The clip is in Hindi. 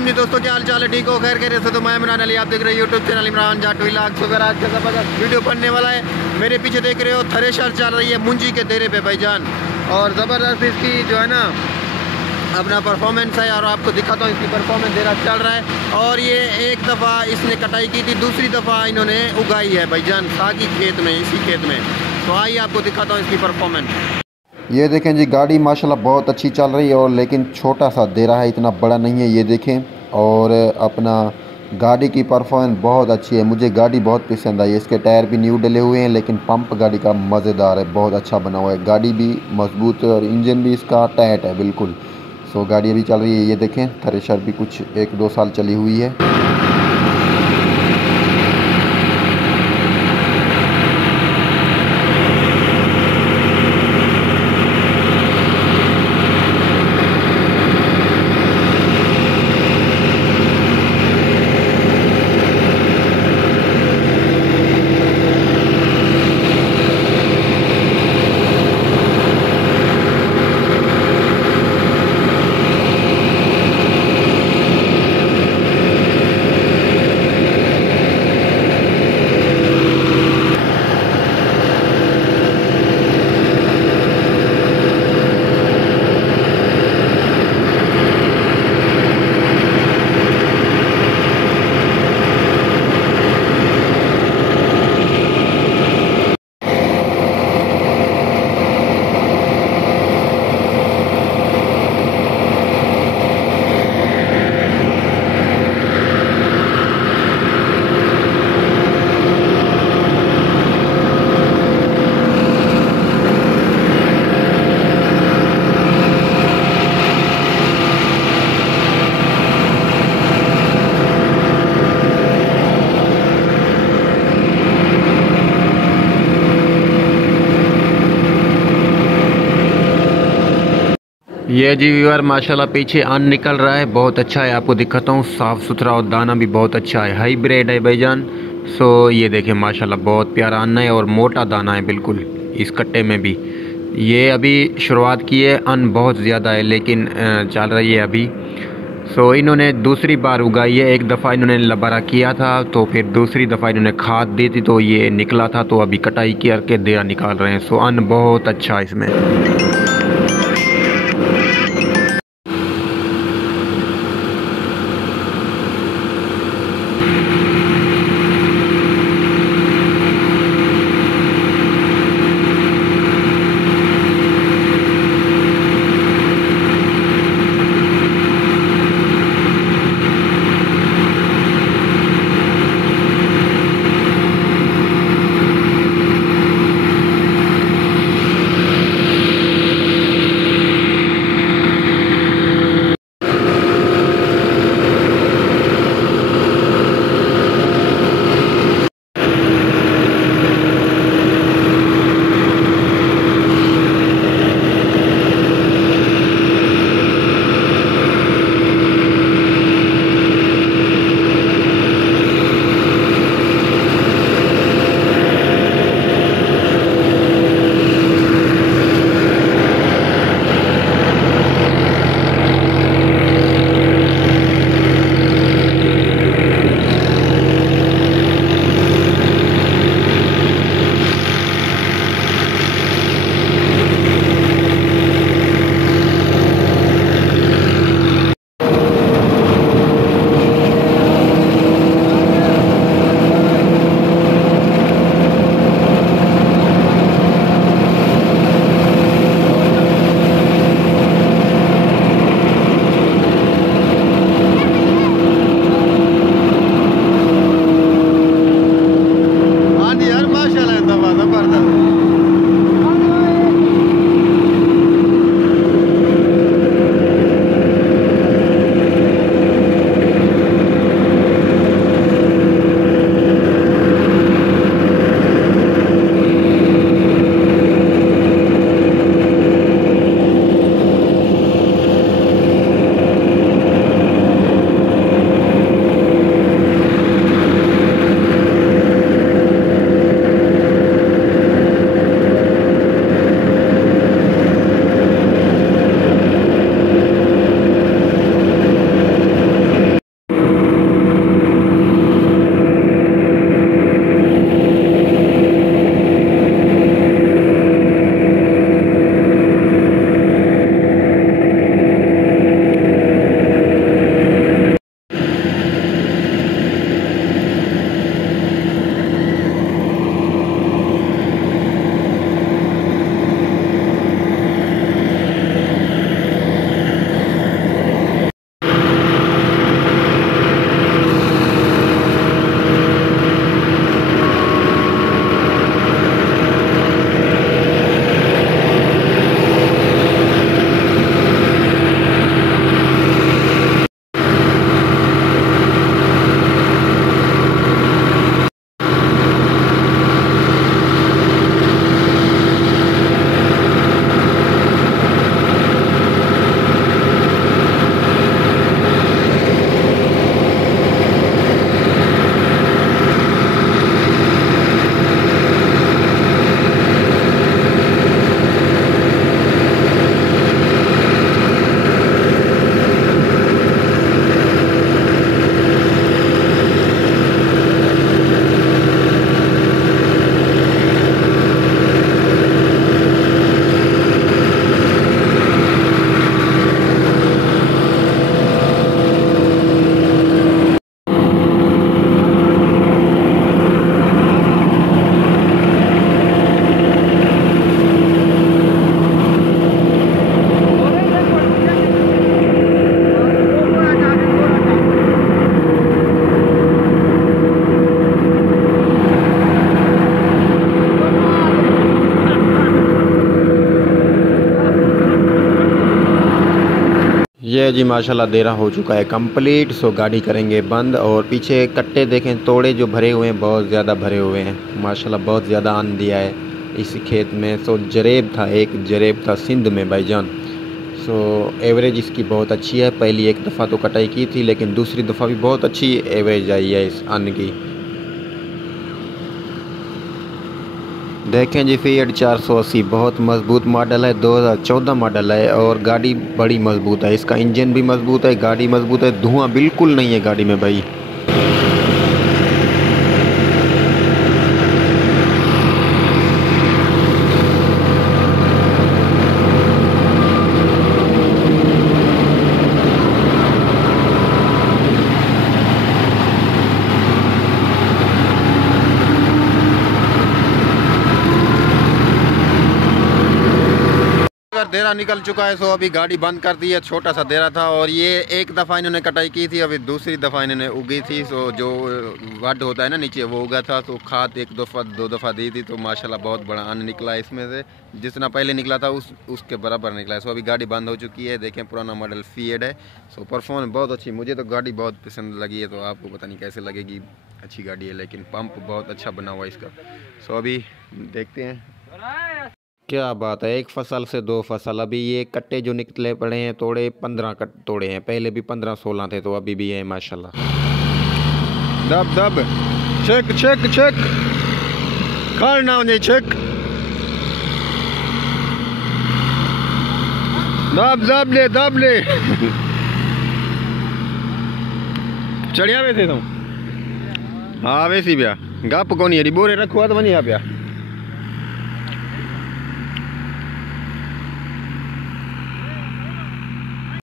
राम जी दोस्तों, क्या हाल चाल है? ठीक हो? खैर खैर से तो मैं इमरान अली, आप देख रहे हैं YouTube channel Imran Jat vlog. तो फिर आज का ज़बरदस्त वीडियो बनने वाला है। मेरे पीछे देख रहे हो थ्रेशर चल रही है मुंजी के देरे पे भाईजान, और ज़बरदस्त इसकी जो है ना अपना परफॉर्मेंस है, और आपको दिखाता हूँ इसकी परफॉर्मेंस देरा चल रहा है। और ये एक दफ़ा इसने कटाई की थी, दूसरी दफ़ा इन्होंने उगाई है भाईजान साकी खेत में, इसी खेत में। तो आइए आपको दिखाता हूँ इसकी परफॉर्मेंस। ये देखें जी, गाड़ी माशाल्लाह बहुत अच्छी चल रही है, और लेकिन छोटा सा दे रहा है, इतना बड़ा नहीं है। ये देखें, और अपना गाड़ी की परफॉर्मेंस बहुत अच्छी है। मुझे गाड़ी बहुत पसंद आई। इसके टायर भी न्यू डले हुए हैं, लेकिन पंप गाड़ी का मज़ेदार है, बहुत अच्छा बना हुआ है। गाड़ी भी मजबूत है और इंजन भी इसका टाइट है बिल्कुल। सो गाड़ी अभी चल रही है। ये देखें, थ्रेशर भी कुछ 1-2 साल चली हुई है। ये जी व्यूअर माशाल्लाह पीछे अन्न निकल रहा है, बहुत अच्छा है। आपको दिखाता हूँ, साफ़ सुथरा और दाना भी बहुत अच्छा है, हाईब्रिड है भाईजान। सो ये देखें माशाल्लाह बहुत प्यारा अन्न है और मोटा दाना है बिल्कुल इस कट्टे में भी। ये अभी शुरुआत की है, अन्न बहुत ज़्यादा है लेकिन चल रही है अभी। सो इन्होंने दूसरी बार उगाई है। एक दफ़ा इन्होंने लबारा किया था, तो फिर दूसरी दफ़ा इन्होंने खाद दी थी, तो ये निकला था। तो अभी कटाई करके देरा निकाल रहे हैं। सो अन्न बहुत अच्छा है इसमें। ये जी माशाल्लाह देरा हो चुका है कंप्लीट। सो गाड़ी करेंगे बंद। और पीछे कट्टे देखें तोड़े जो भरे हुए हैं, बहुत ज़्यादा भरे हुए हैं माशाल्लाह, बहुत ज़्यादा अन्न दिया है इस खेत में। सो जरेब था, एक जरेब था सिंध में भाईजान। सो एवरेज इसकी बहुत अच्छी है। पहली एक दफ़ा तो कटाई की थी, लेकिन दूसरी दफ़ा भी बहुत अच्छी एवरेज आई है इस अन्न की। देखें जी फीएट 480 बहुत मज़बूत मॉडल है, 2014 मॉडल है और गाड़ी बड़ी मज़बूत है। इसका इंजन भी मज़बूत है, गाड़ी मज़बूत है, धुआं बिल्कुल नहीं है गाड़ी में भाई। देरा निकल चुका है। सो अभी गाड़ी बंद कर दी है। छोटा सा देरा था और ये एक दफ़ा इन्होंने कटाई की थी, अभी दूसरी दफ़ा इन्होंने उगी थी। सो जो वड होता है ना नीचे, वो उगा था। तो खाद एक दफ़ा दो दफ़ा दी थी, तो माशाल्लाह बहुत बड़ा अन्न निकला है इसमें से। जितना पहले निकला था उसके बराबर निकला है। सो अभी गाड़ी बंद हो चुकी है। देखें पुराना मॉडल फीएट है। सो परफॉर्मेंस बहुत अच्छी, मुझे तो गाड़ी बहुत पसंद लगी है। तो आपको पता नहीं कैसे लगेगी, अच्छी गाड़ी है, लेकिन पंप बहुत अच्छा बना हुआ है इसका। सो अभी देखते हैं। क्या बात है, एक फसल से दो फसल। अभी ये कट्टे जो निकले पड़े हैं तोड़े, 15 कट तोड़े हैं, पहले भी 15-16 थे, तो अभी भी है माशाल्लाह। दब दब चेक चेक चेक खड़ ना हो चेक दब ले चढ़िया वे थे तुम। हाँ वैसी भैया गप को नहीं बोरे रखो तो बनी पिया।